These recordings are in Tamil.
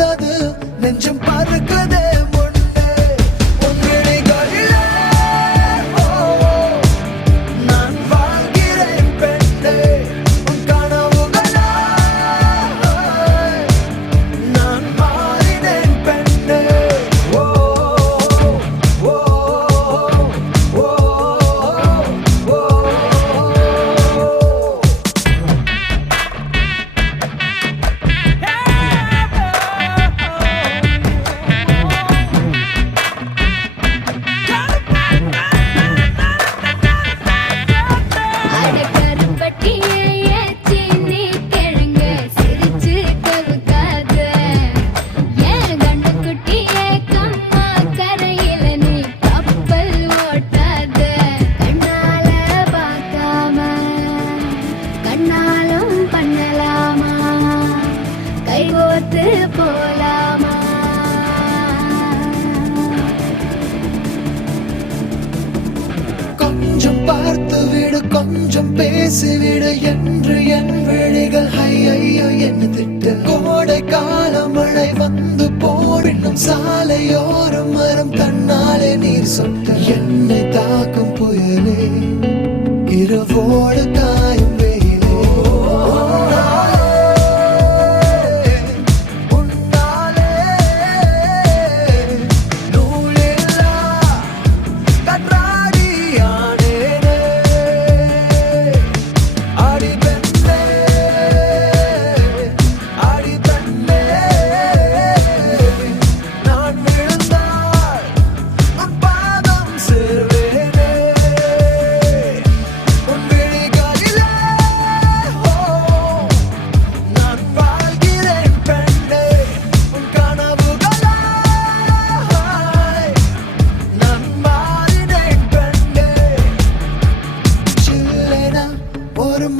கொடுத்தது நெஞ்சம் பறக்குதே கொஞ்சம் பார்த்துவிடு கொஞ்சம் பேசிவிடு என்று என் விழிகள் ஐயோ என்ன திட்டு கோடை கால மழை வந்து போரினும் சாலையோரம் மரம் தன்னாலே நீர் சொட்டு என்னை தாக்கும் புயலே இரவோடு காயும்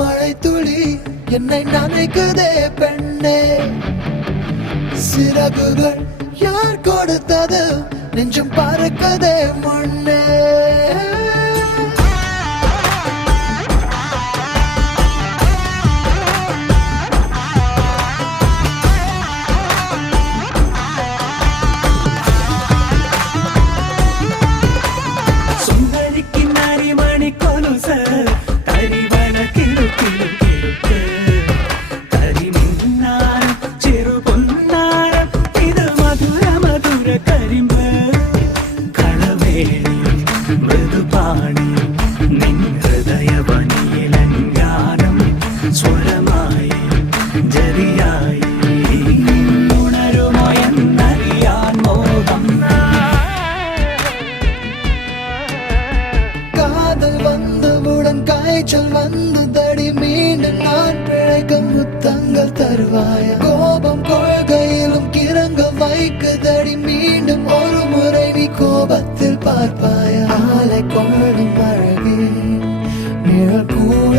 மழை துளி என்னை நினைக்குதே பெண்ணே சிறகுகள் யார் கொடுத்தது நெஞ்சம் பறக்கதே முன்னே காய்ச்சல் வந்து தடி மீண்டும் நான் பிழைக்க முத்தங்கள் தருவாய கோபம் கொள்கையிலும் கிறங்க வைக்க தடி மீண்டும் ஒரு முறை நீ கோபத்தில் பார்ப்பாய ஆலை கொள்ளும் அழகே நிழல் கூட